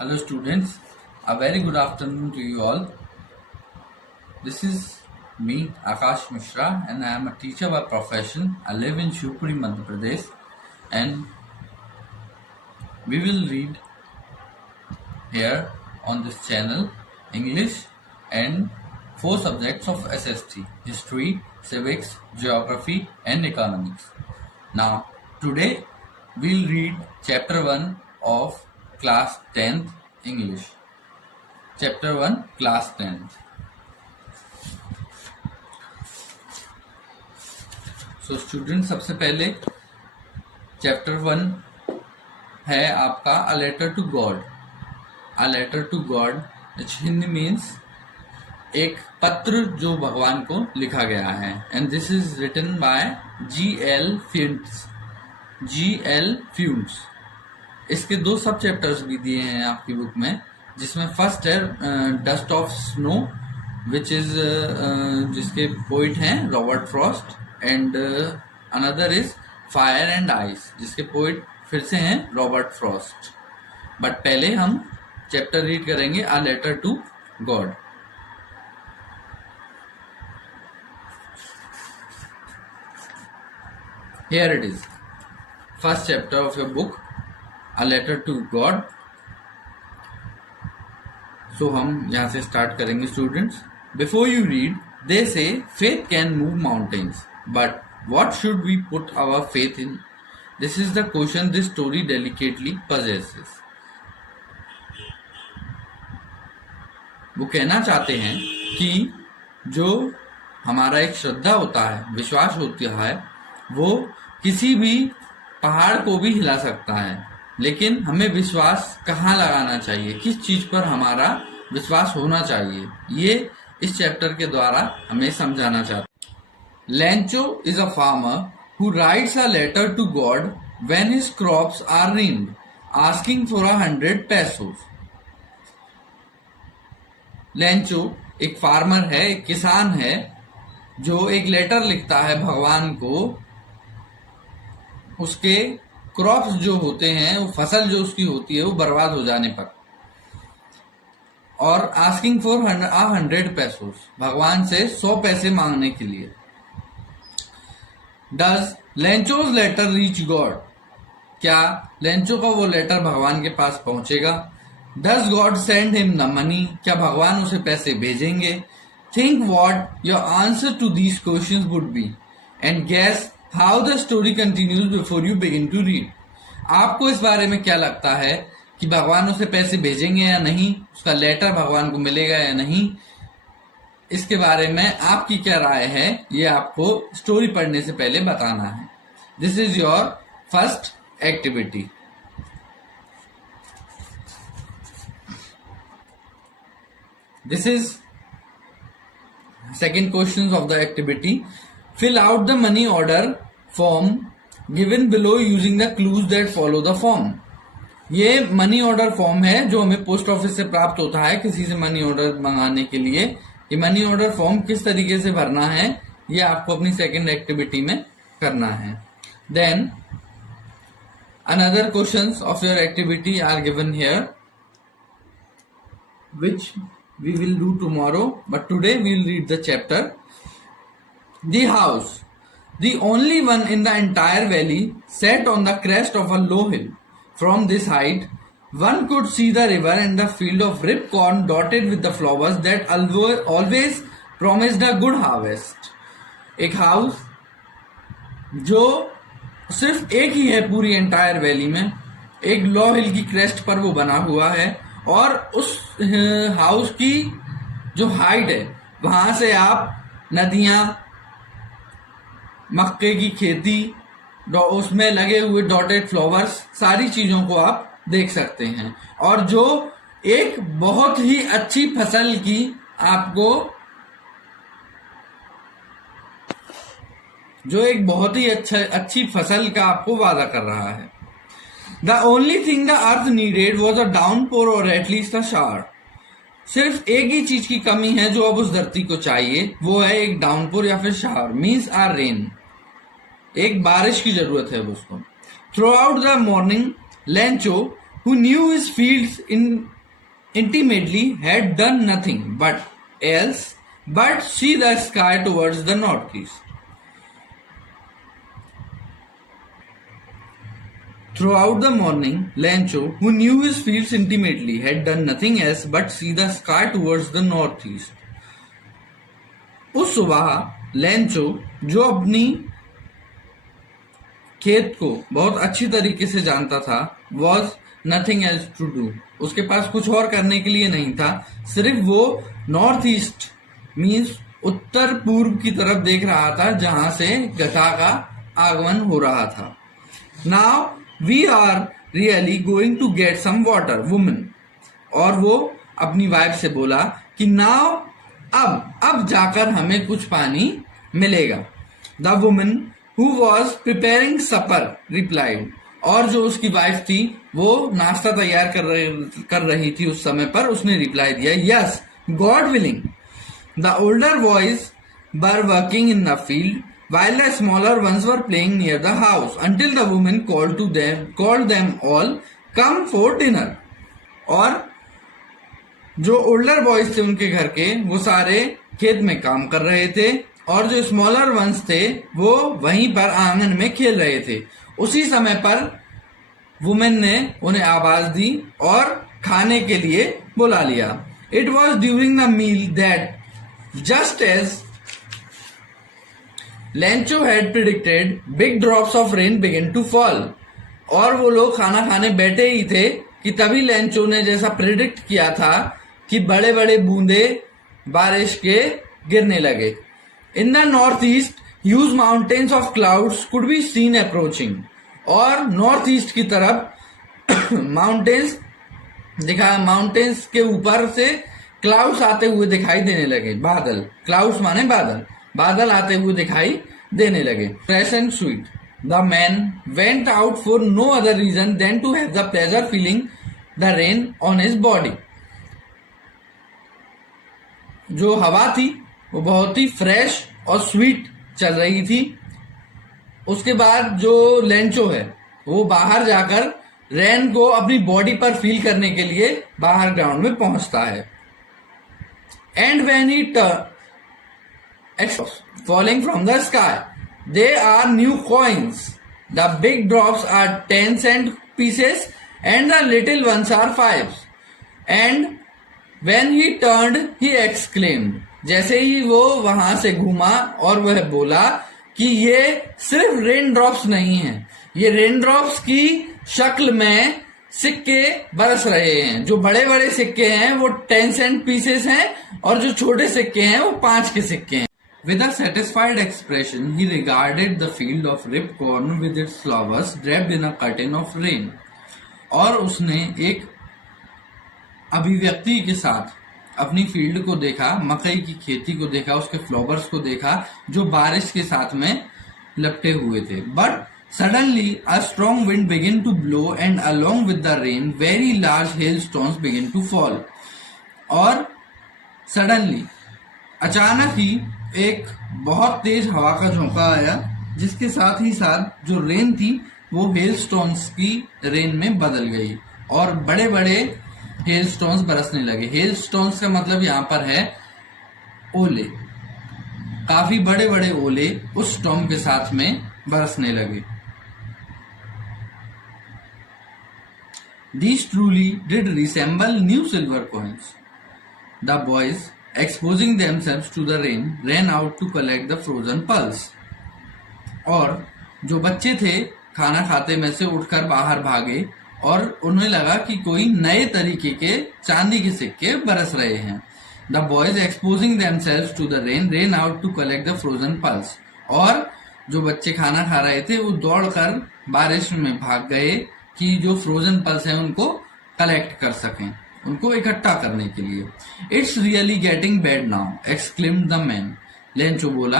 Hello students, a very good afternoon to you all. This is me, Akash Mishra, and I am a teacher by profession. I live in Shivpuri, Madhya Pradesh, and we will read here on this channel English and 4 subjects of SST: History, Civics, Geography and Economics. Now, today we'll read Chapter 1 of Class 10th English. Chapter 1, Class 10th. So students, सबसे पहले Chapter 1 है आपका A Letter to God. A Letter to God, which Hindi means एक पत्र जो भगवान को लिखा गया है. And this is written by G.L. Fuentes. G.L. Fuentes. इसके 2 सब चैप्टर्स भी दिए हैं आपकी बुक में, जिसमें फर्स्ट है dust of snow, which is जिसके पोइट हैं Robert Frost, and another is fire and ice, जिसके पोइट फिर से हैं रॉबर्ट फ्रॉस्ट. बट पहले हम चैप्टर रीड करेंगे a letter to God. Here it is first chapter of your book, A Letter to God. So हम यहाँ से स्टार्ट करेंगे students. Before you read, they say faith can move mountains, but what should we put our faith in? This is the question this story delicately possesses. वो कहना चाहते हैं कि जो हमारा एक श्रद्धा होता है, विश्वास होता है, वो किसी भी पहाड़ को भी हिला सकता है, लेकिन हमें विश्वास कहाँ लगाना चाहिए, किस चीज पर हमारा विश्वास होना चाहिए, ये इस चैप्टर के द्वारा हमें समझाना चाहते हैं. Lencho is a farmer who writes a letter to God when his crops are ruined asking for 100 pesos. Lencho एक फार्मर है, एक किसान है, जो एक लेटर लिखता है भगवान को उसके क्रॉप्स जो होते हैं, वो फसल जो उसकी होती है वो बर्बाद हो जाने पर, और आस्किंग फॉर 100 pesos, भगवान से 100 पैसे मांगने के लिए. Does Lencho's letter reach God, क्या लेंचो का वो लेटर भगवान के पास पहुंचेगा? Does God send him the money, क्या भगवान उसे पैसे भेजेंगे? Think what your answer to these questions would be and guess how the story continues before you begin to read. आपको इस बारे में क्या लगता है कि भगवान उसे पैसे भेजेंगे या नहीं, उसका लेटर भगवान को मिलेगा या नहीं, इसके बारे में आपकी क्या राय है, ये आपको स्टोरी पढ़ने से पहले बताना है. This is your first activity. This is second question of the activity. Fill out the money order form given below using the clues that follow the form. ये मनी ऑर्डर फॉर्म है जो हमें post office से प्राप्त होता है किसी से मनी ऑर्डर मंगाने के लिए. ये मनी ऑर्डर फॉर्म किस तरीके से भरना है, ये आपको अपनी सेकेंड एक्टिविटी में करना है. Then another questions of your activity are given here, which we will do tomorrow, but today we will read the chapter. The house, the only one in the entire valley, sat on the crest of a low hill. From this height, one could see the river and the field of ripe corn dotted with the flowers that always promised a good harvest. एक house जो सिर्फ एक ही है पूरी entire valley में, एक लो हिल की crest पर वो बना हुआ है, और उस हाउस की जो हाइट है वहां से आप नदियां, मक्के की खेती, उसमें लगे हुए डॉटेड फ्लावर्स, सारी चीजों को आप देख सकते हैं, और जो एक बहुत ही अच्छी फसल की आपको, जो एक बहुत ही अच्छी फसल का आपको वादा कर रहा है. The only thing the earth needed was a downpour और एटलीस्ट अ शावर. सिर्फ एक ही चीज की कमी है जो अब उस धरती को चाहिए, वो है एक डाउनपोर या फिर शावर, मीन्स आर रेन, एक बारिश की जरूरत है उसको. Through out the morning Lencho who knew his fields intimately had done nothing but see the sky towards the northeast. Throughout the morning, Lencho, who knew his fields intimately, had done nothing else but see the sky towards the northeast. उस सुबह Lencho, जो अपनी खेत को बहुत अच्छी तरीके से जानता था, was nothing else to do. उसके पास कुछ और करने के लिए नहीं था, सिर्फ वो नॉर्थ ईस्ट मीन्स उत्तर पूर्व की तरफ देख रहा था, जहां से गधा का आगमन हो रहा था. Now we are really going to get some water, woman. और वो अपनी वाइफ से बोला कि now अब जाकर हमें कुछ पानी मिलेगा. The woman who was preparing supper replied. और जो उसकी वाइफ थी वो नाश्ता तैयार कर रही थी उस समय पर, उसने रिप्लाई दिया, yes, God willing. The older boys were working in the field while the smaller ones were playing near the house until the woman called them all, come for dinner. और जो ओल्डर बॉयज थे उनके घर के, वो सारे खेत में काम कर रहे थे, और जो स्मॉलर वंस थे वो वहीं पर आंगन में खेल रहे थे. उसी समय पर वुमेन ने उन्हें आवाज दी और खाने के लिए बुला लिया. It was during the meal that just as Lencho had predicted, big drops of rain began to fall. और वो लोग खाना खाने बैठे ही थे कि तभी लेंचो ने जैसा प्रिडिक्ट किया था कि बड़े बड़े बूंदे बारिश के गिरने लगे. In the north east huge mountains of clouds could be seen approaching. और नॉर्थ ईस्ट की तरफ माउंटेन्स के ऊपर से क्लाउड्स आते हुए दिखाई देने लगे. बादल, क्लाउड्स माने बादल आते हुए दिखाई देने लगे. Fresh and sweet. The man went out for no other reason than to have the pleasure feeling the rain on his body. जो हवा थी वो बहुत ही फ्रेश और स्वीट चल रही थी. उसके बाद जो लेंचो है वो बाहर जाकर रेन को अपनी बॉडी पर फील करने के लिए बाहर ग्राउंड में पहुंचता है. And when he falling from the sky. They are new coins. The big drops are 10-cent pieces and the little ones are 5s. And when he turned, he exclaimed. जैसे ही वो वहां से घूमा और वह बोला कि ये सिर्फ रेन ड्रॉप्स नहीं है, ये रेन ड्रॉप्स की शक्ल में सिक्के बरस रहे हैं. जो बड़े बड़े सिक्के हैं वो 10-cent pieces हैं और जो छोटे सिक्के हैं वो 5 के सिक्के हैं. With a satisfied expression, he regarded the field of ripe corn with its flowers draped in a curtain of rain. और उसने एक अभिव्यक्ति के साथ अपनी फील्ड को देखा, मकई की खेती को देखा, उसके फ्लावर्स को देखा जो बारिश के साथ में लपटे हुए थे. But suddenly a strong wind began to blow and along with the rain very large hailstones began to fall. और suddenly अचानक ही एक बहुत तेज हवा का झोंका आया, जिसके साथ ही साथ जो रेन थी वो हेल स्टोन्स की रेन में बदल गई और बड़े बड़े हेल स्टोन्स बरसने लगे. हेल स्टोन्स का मतलब यहाँ पर है ओले. काफी बड़े बड़े ओले उस स्टॉर्म के साथ में बरसने लगे. These truly did resemble new silver coins. The boys, exposing themselves to the rain, ran out to collect the frozen pearls. और जो बच्चे थे खाना खाते में से उठकर बाहर भागे और उन्हें लगा कि कोई नए तरीके के चांदी के सिक्के बरस रहे हैं. The boys exposing themselves to the rain ran out to collect the frozen pearls. और जो बच्चे खाना खा रहे थे वो दौड़कर बारिश में भाग गए कि जो फ्रोजन पल्स हैं उनको कलेक्ट कर सकें, उनको इकट्ठा करने के लिए. It's really getting bad now, exclaimed the man. Lencho बोला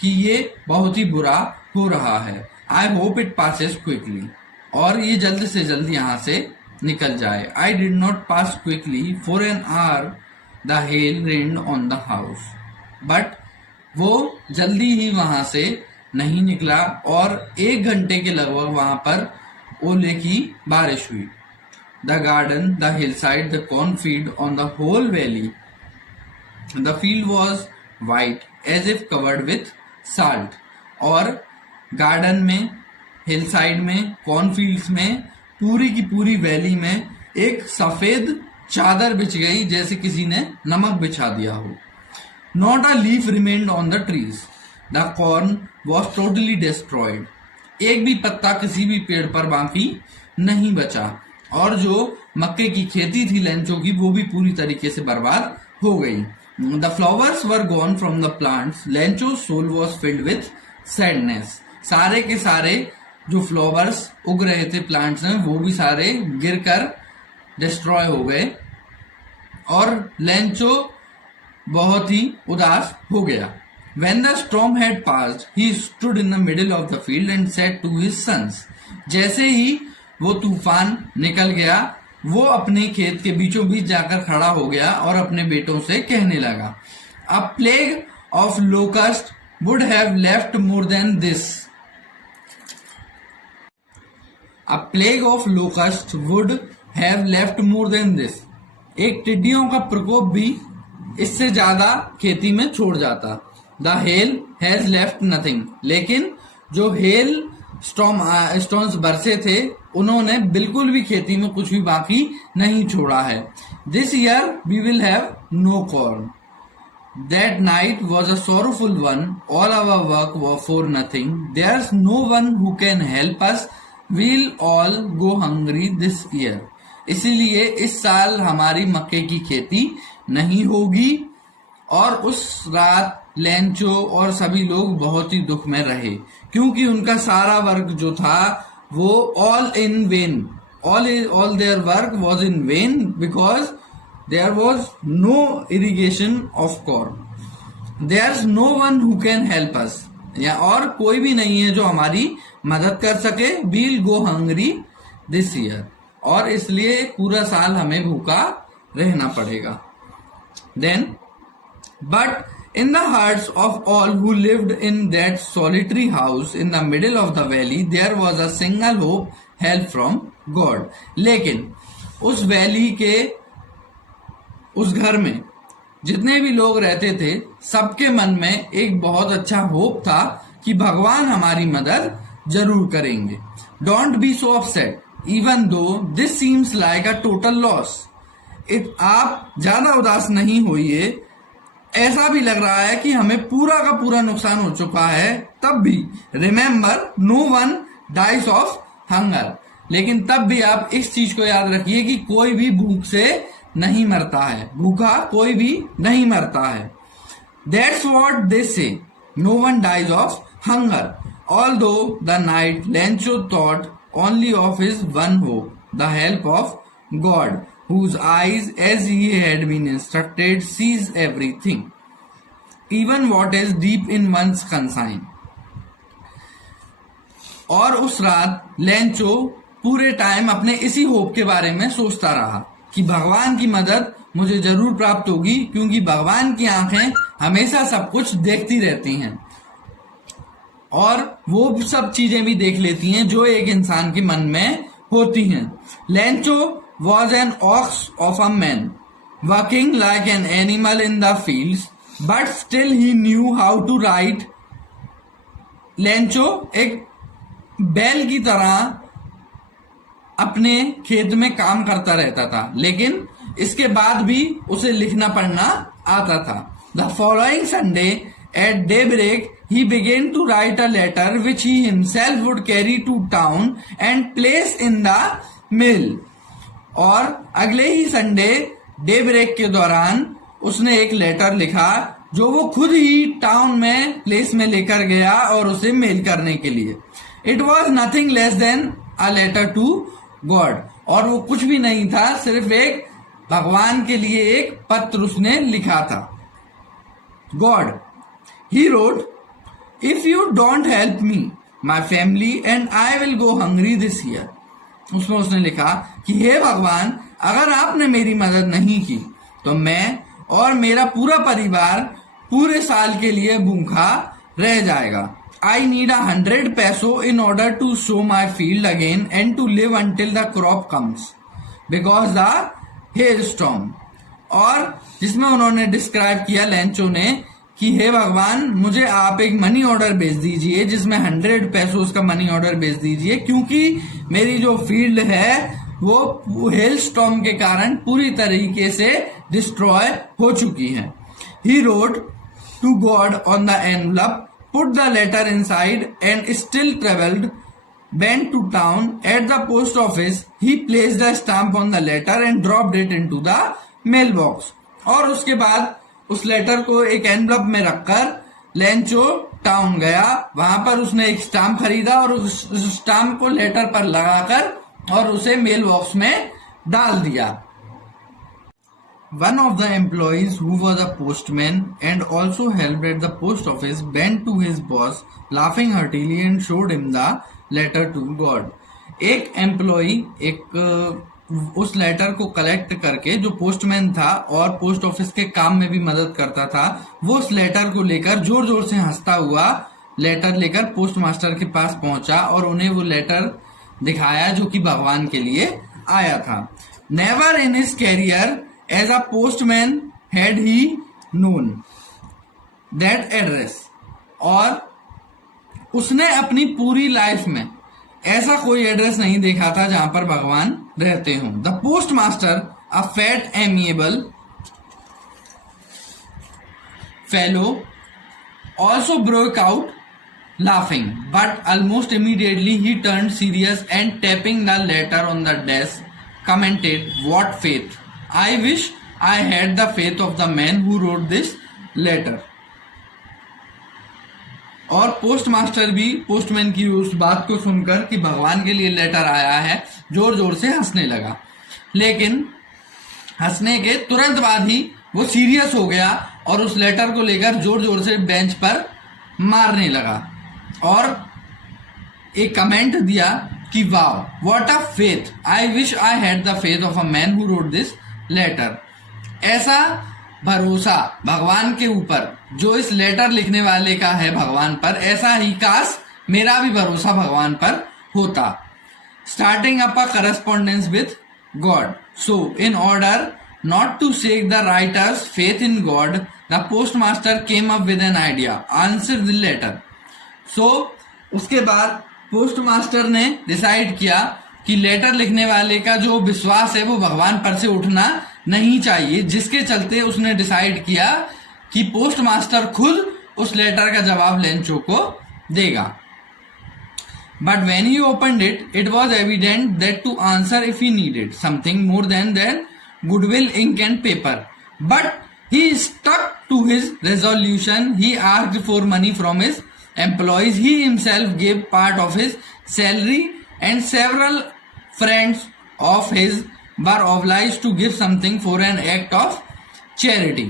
कि ये बहुत ही बुरा हो रहा है. I hope it passes quickly, और ये जल्द से जल्द यहाँ से निकल जाए. I did not pass quickly for an hour the hell rained on the house. But वो जल्दी ही वहां से नहीं निकला और 1 घंटे के लगभग वहां पर ओले की बारिश हुई. the garden, the hillside, the cornfield, on the whole valley. The field was white as if covered with salt. और गार्डन में, हिलसाइड में, कॉर्नफील्ड्स में, पूरी की पूरी वैली में एक सफेद चादर बिछ गई जैसे किसी ने नमक बिछा दिया हो. Not a leaf remained on the trees. The corn was totally destroyed. एक भी पत्ता किसी भी पेड़ पर बाकी नहीं बचा. और जो मक्के की खेती थी लेंचो की, वो भी पूरी तरीके से बर्बाद हो गई. The flowers were gone from the plants. Lencho's soul was filled with sadness. सारे के सारे जो फ्लावर्स उग रहे थे प्लांट्स में, वो भी सारे गिरकर डिस्ट्रॉय हो गए और लेंचो बहुत ही उदास हो गया. When the storm had passed, he stood in the middle of the field and said to his sons. जैसे ही वो तूफान निकल गया, वो अपने खेत के बीचों बीच जाकर खड़ा हो गया और अपने बेटों से कहने लगा. A plague of locust would have left more than this. A plague of locust would have left more than this. एक टिड्डियों का प्रकोप भी इससे ज्यादा खेती में छोड़ जाता. The hell has left nothing. लेकिन जो हेल स्टॉर्म्स बरसे थे, उन्होंने बिल्कुल भी खेती में कुछ भी बाकी नहीं छोड़ा है. This year we will have no corn. That night was a sorrowful one. All our work was for nothing. There is no one who can help us. We'll all go hungry this year. इसीलिए इस साल हमारी मक्के की खेती नहीं होगी. और उस रात लेंचो और सभी लोग बहुत ही दुख में रहे, क्योंकि उनका सारा वर्क जो था वो all in vain. All their work was in vain because there was no irrigation of corn. There is no one who can help us. या और कोई भी नहीं है जो हमारी मदद कर सके. We'll go hungry this year. और इसलिए पूरा साल हमें भूखा रहना पड़ेगा. Then, but in the hearts of all who lived in that solitary house in the middle of the valley, there was a single hope, help from God. लेकिन उस वैली के उस घर में जितने भी लोग रहते थे, सबके मन में एक बहुत अच्छा होप था कि भगवान हमारी मदद जरूर करेंगे. Don't be so upset, even though this seems like a total loss. आप ज्यादा उदास नहीं होइए. ऐसा भी लग रहा है कि हमें पूरा का पूरा नुकसान हो चुका है, तब भी remember no one dies of hunger. लेकिन तब भी आप इस चीज को याद रखिए कि कोई भी भूख से नहीं मरता है. भूखा कोई भी नहीं मरता है. That's what they say, no one dies of hunger. Although the night Lencho thought only of his one hope, the help of God, whose eyes, as he had been instructed, sees everything, even what is deep in one's conscience. और उस रात Lencho पूरे time अपने इसी hope के बारे में सोचता रहा कि भगवान की मदद मुझे जरूर प्राप्त होगी, क्योंकि भगवान की आंखें हमेशा सब कुछ देखती रहती हैं और वो सब चीजें भी देख लेती हैं जो एक इंसान के मन में होती हैं. Lencho was an ox of a man, working like an animal in the fields, but still he knew how to ride. Lencho एक बैल की तरह अपने खेत में काम करता रहता था, लेकिन इसके बाद भी उसे लिखना पढ़ना आता था. The following Sunday at daybreak he began to write a letter which he himself would carry to town and place in the mill. और अगले ही संडे डे ब्रेक के दौरान उसने एक लेटर लिखा जो वो खुद ही टाउन में प्लेस में लेकर गया और उसे मेल करने के लिए. It was nothing less than a letter to God. और वो कुछ भी नहीं था, सिर्फ एक भगवान के लिए एक पत्र उसने लिखा था. God, he wrote, if you don't help me, my family and I will go hungry this year. उसमें उसने लिखा कि हे भगवान, अगर आपने मेरी मदद नहीं की तो मैं और मेरा पूरा परिवार पूरे साल के लिए भूखा रह जाएगा. आई need 100 pesos in order to sow my field again and to live until the crop comes. Because the hail storm. और जिसमें उन्होंने डिस्क्राइब किया लेंचो ने कि हे भगवान, मुझे आप एक मनी ऑर्डर भेज दीजिए जिसमें 100 पेसोस का मनी ऑर्डर भेज दीजिए, क्योंकि मेरी जो फील्ड है वो हेल स्टॉर्म के कारण पूरी तरीके से डिस्ट्रॉय हो चुकी है। He wrote to God on the envelope, put the letter inside and still travelled went to town. At the post office he placed a stamp on the letter and dropped it into the mailbox. और उसके बाद उस letter को एक envelope में रखकर Lencho town गया। वहां पर उसने एक स्टाम्प खरीदा और उस स्टाम्प को लेटर पर लगाकर और उसे मेल बॉक्स में डाल दिया। One of the employees, who was a postman and also helped at the post office, bent to his boss, laughing heartily, and showed him the letter to God. एक employee उस letter को collect करके, जो postman था और post office के काम में भी मदद करता था, वो उस लेटर को लेकर जोर जोर से हंसता हुआ लेटर लेकर पोस्ट मास्टर के पास पहुंचा और उन्हें वो लेटर दिखाया जो कि भगवान के लिए आया था। Never in his career as a postman had he known that address. और उसने अपनी पूरी लाइफ में ऐसा कोई एड्रेस नहीं देखा था जहां पर भगवान रहते हों। The post master, a fat amiable fellow, also broke out laughing, but almost immediately he turned serious and tapping the letter on the desk commented, "What faith! I wish I had the faith of the man who wrote this letter." और post master भी postman की उस बात को सुनकर कि भगवान के लिए लेटर आया है जोर जोर से हंसने लगा, लेकिन हंसने के तुरंत बाद ही वो सीरियस हो गया और उस लेटर को लेकर जोर जोर से बेंच पर मारने लगा और एक कमेंट दिया कि wow, what a faith, I wish I had the faith of a man who wrote this letter. ऐसा भरोसा भगवान के ऊपर जो इस लेटर लिखने वाले का है भगवान पर, ऐसा ही काश मेरा भी भरोसा भगवान पर होता। Starting up a correspondence with God, so in order not to shake the writer's faith in God, the postmaster came up with an idea, answer the letter. So उसके बाद पोस्ट मास्टर ने डिसाइड किया कि letter लिखने वाले का जो विश्वास है वो भगवान पर से उठना नहीं चाहिए, जिसके चलते उसने डिसाइड किया कि पोस्ट मास्टर खुद उस लेटर का जवाब लेंचो को देगा। But when he opened it, it was evident that to answer if he needed something more than goodwill, ink and paper. But he stuck to his resolution. He asked for money from his employees. He himself gave part of his salary and several friends of his were obliged to give something for an act of charity.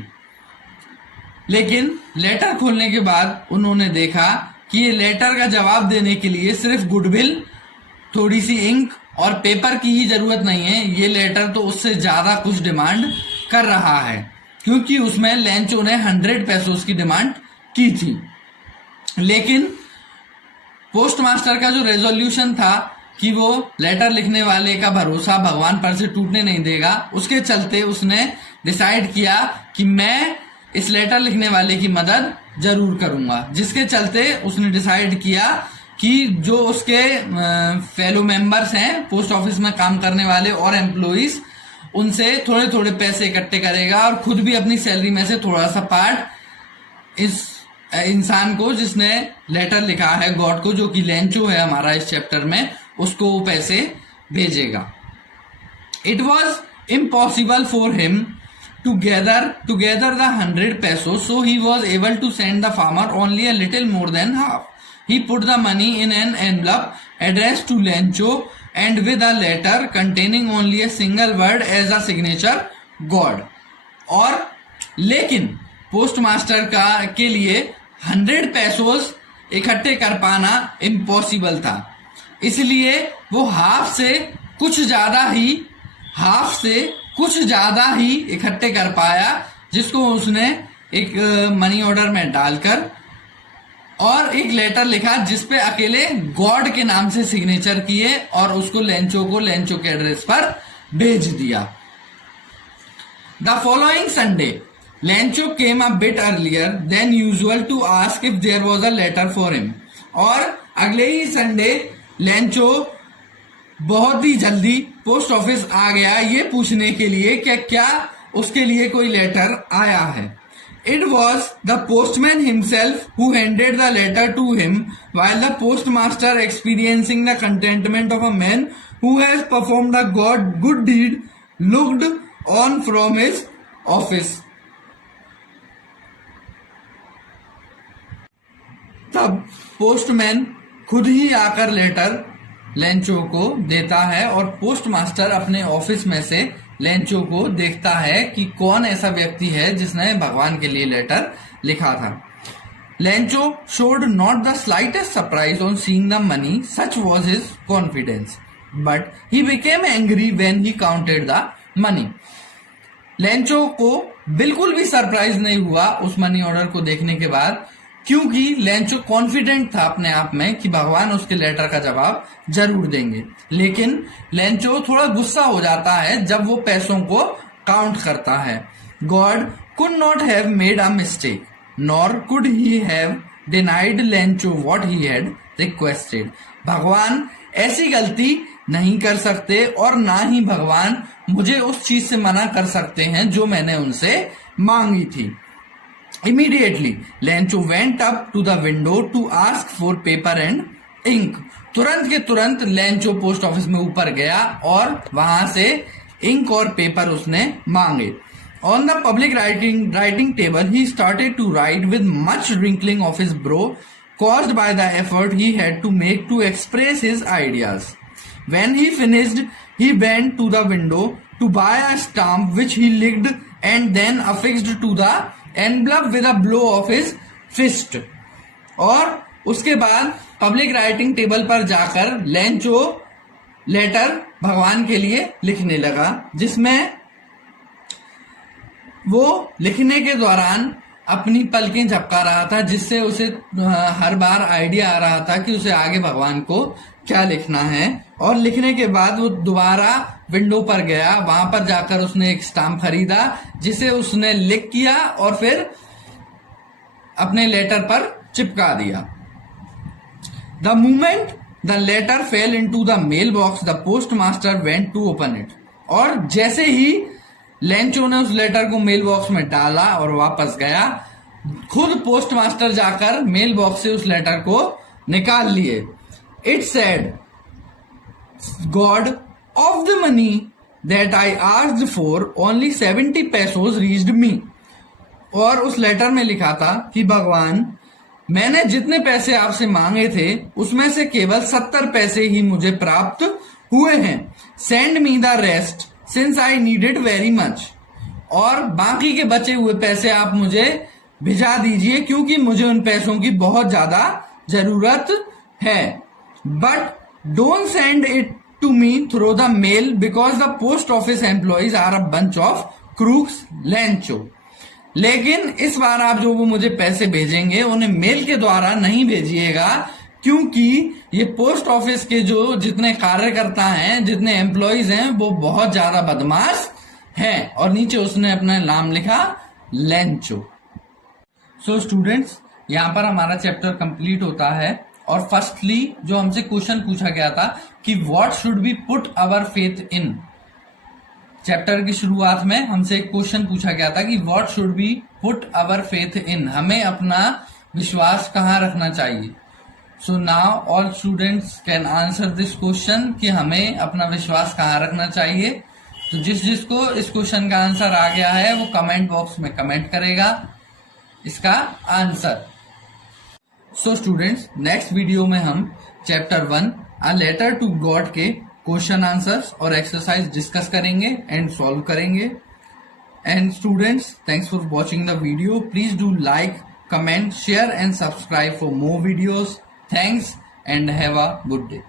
लेकिन letter खोलने के बाद उन्होंने देखा कि ये letter का जवाब देने के लिए सिर्फ गुडविल, थोड़ी सी इंक और पेपर की ही जरूरत नहीं है। ये लेटर तो उससे ज्यादा कुछ डिमांड कर रहा है, क्योंकि उसमें लेंचो ने 100 पेसोस की डिमांड की थी। लेकिन पोस्ट मास्टर का जो रेजोल्यूशन था कि वो लेटर लिखने वाले का भरोसा भगवान पर से टूटने नहीं देगा, उसके चलते उसने डिसाइड किया कि मैं इस लेटर लिखने वाले की मदद जरूर करूंगा, जिसके चलते उसने डिसाइड किया कि जो उसके फेलो मेंबर्स हैं पोस्ट ऑफिस में काम करने वाले और एम्प्लॉइज, उनसे थोड़े थोड़े पैसे इकट्ठे करेगा और खुद भी अपनी सैलरी में से थोड़ा सा पार्ट इस इंसान को जिसने लेटर लिखा है गॉड को, जो कि लेंचो है हमारा इस चैप्टर में, उसको वो पैसे भेजेगा। It was impossible for him to gather the 100 pesos, so he was able to send the farmer only a little more than half. He put the money in an envelope addressed to Lencho and with a letter containing only a single word as a signature, God. और लेकिन post master के लिए 100 pesos इकट्ठे कर पाना impossible था, इसलिए वो हाफ से कुछ ज्यादा ही इकट्ठे कर पाया, जिसको उसने एक मनी ऑर्डर में डालकर और एक लेटर लिखा जिसपे अकेले गॉड के नाम से सिग्नेचर किए और उसको लेंचो के एड्रेस पर भेज दिया। The following Sunday Lencho came a bit earlier than usual to ask if there was a letter for him. और अगले ही संडे लेंचो बहुत ही जल्दी पोस्ट ऑफिस आ गया ये पूछने के लिए कि क्या उसके लिए कोई लेटर आया है। It was the postman himself who handed the letter to him, while the postmaster, experiencing the contentment of a man who has performed a good deed, looked on from his office. तब postman खुद ही आकर letter Lencho को देता है और postmaster अपने office में से लेंचो को देखता है कि कौन ऐसा व्यक्ति है जिसने भगवान के लिए लेटर लिखा था। Lencho showed not the slightest surprise on seeing the money, such was his confidence, but he became angry when he counted the money. Lencho को बिल्कुल भी सरप्राइज नहीं हुआ उस मनी ऑर्डर को देखने के बाद, क्योंकि लेंचो कॉन्फिडेंट था अपने आप में कि भगवान उसके लेटर का जवाब जरूर देंगे। लेकिन लेंचो थोड़ा गुस्सा हो जाता है जब वो पैसों को काउंट करता है। God could not have made a mistake nor could he have denied Lencho what he had requested. भगवान ऐसी गलती नहीं कर सकते और ना ही भगवान मुझे उस चीज से मना कर सकते हैं जो मैंने उनसे मांगी थी। Immediately, Lencho went up to the window to ask for paper and ink. तुरंत के तुरंत लेंचो पोस्ट ऑफिस में ऊपर गया और वहां से इंक और पेपर उसने मांगे। On the public writing table, he started to write with much wrinkling of his brow, caused by the effort he had to make to express his ideas. When he finished, he went to the window to buy a stamp which he licked and then affixed to the envelope with a blow of his fist. और उसके बाद public writing table पर जाकर Lencho letter भगवान के लिए लिखने लगा, जिसमें वो लिखने के दौरान अपनी पलकें झपका रहा था, जिससे उसे हर बार आइडिया आ रहा था कि उसे आगे भगवान को क्या लिखना है। और लिखने के बाद वो दोबारा विंडो पर गया, वहां पर जाकर उसने एक स्टाम्प खरीदा जिसे उसने लिख किया और फिर अपने लेटर पर चिपका दिया। The moment the letter fell into the mail box the post master went to open it. और जैसे ही लेंचो ने उस लेटर को मेल बॉक्स में डाला और वापस गया, खुद पोस्ट मास्टर जाकर मेल बॉक्स से उस लेटर को निकाल लिए। It said, God, of the money that I asked for, only 70 pesos reached me. और उस लेटर में लिखा था कि भगवान, मैंने जितने पैसे आपसे मांगे थे उसमें से केवल 70 पैसे ही मुझे प्राप्त हुए हैं। Send me the rest since I need it very much. और बाकी के बचे हुए पैसे आप मुझे भिजा दीजिए क्योंकि मुझे उन पैसों की बहुत ज्यादा जरूरत है। But don't send it to me through the mail because the post office employees are a bunch of crooks, Lencho. लेकिन इस बार आप जो वो मुझे पैसे भेजेंगे उन्हें मेल के द्वारा नहीं भेजिएगा, क्योंकि ये पोस्ट ऑफिस के जो जितने कार्यकर्ता हैं, जितने एम्प्लॉयज हैं, वो बहुत ज्यादा बदमाश हैं। और नीचे उसने अपना नाम लिखा लेंचो। सो स्टूडेंट्स, यहाँ पर हमारा चैप्टर कंप्लीट होता है। और फर्स्टली जो हमसे क्वेश्चन पूछा गया था कि what should be put our faith in, chapter की शुरुआत में हमसे एक क्वेश्चन पूछा गया था कि what should be put our faith in, हमें अपना विश्वास कहाँ रखना चाहिए। So now all students can answer this question कि हमें अपना विश्वास कहाँ रखना चाहिए। तो जिसको इस क्वेश्चन का आंसर आ गया है वो कमेंट बॉक्स में कमेंट करेगा इसका answer. So students, next video में हम chapter 1 a letter to God के क्वेश्चन आंसर्स और एक्सरसाइज डिस्कस करेंगे एंड सॉल्व करेंगे। And students, thanks for watching the video. Please do like, comment, share and subscribe for more videos. Thanks and have a good day.